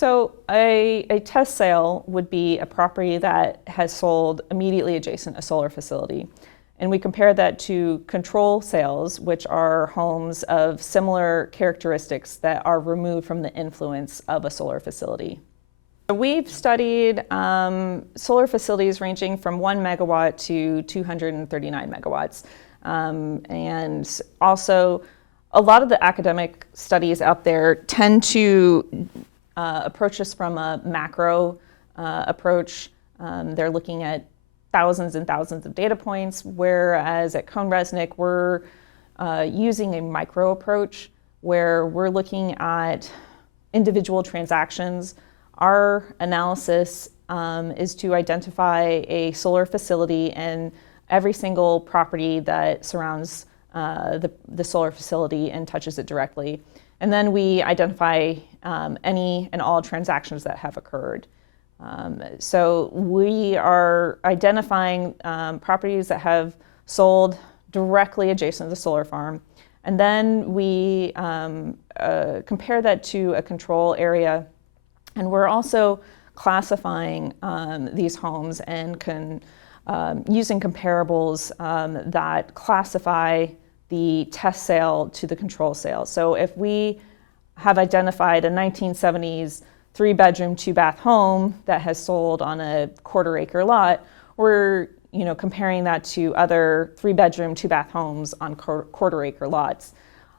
So a test sale would be a property that has sold immediately adjacent a solar facility. And we compare that to control sales, which are homes of similar characteristics that are removed from the influence of a solar facility. We've studied solar facilities ranging from 1 megawatt to 239 megawatts. And also, a lot of the academic studies out there tend to approach this from a macro approach. They're looking at thousands and thousands of data points, whereas at Cohn Reznick, we're using a micro approach where we're looking at individual transactions. Our analysis is to identify a solar facility and every single property that surrounds the solar facility and touches it directly. And then we identify any and all transactions that have occurred. So we are identifying properties that have sold directly adjacent to the solar farm. And then we compare that to a control area. And we're also classifying these homes and using comparables that classify the test sale to the control sale. So if we have identified a 1970s 3-bedroom, 2-bath home that has sold on a quarter-acre lot, we're comparing that to other 3-bedroom, 2-bath homes on quarter-acre lots.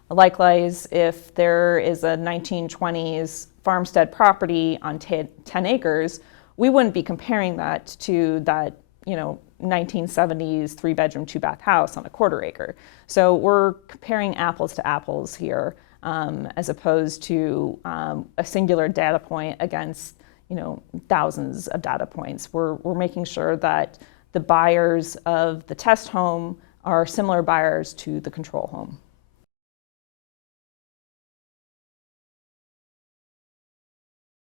Likewise, if there is a 1920s farmstead property on 10 acres, we wouldn't be comparing that to that 1970s 3-bedroom, 2-bath house on a quarter-acre. So we're comparing apples to apples here, as opposed to a singular data point against thousands of data points. We're making sure that the buyers of the test home are similar buyers to the control home.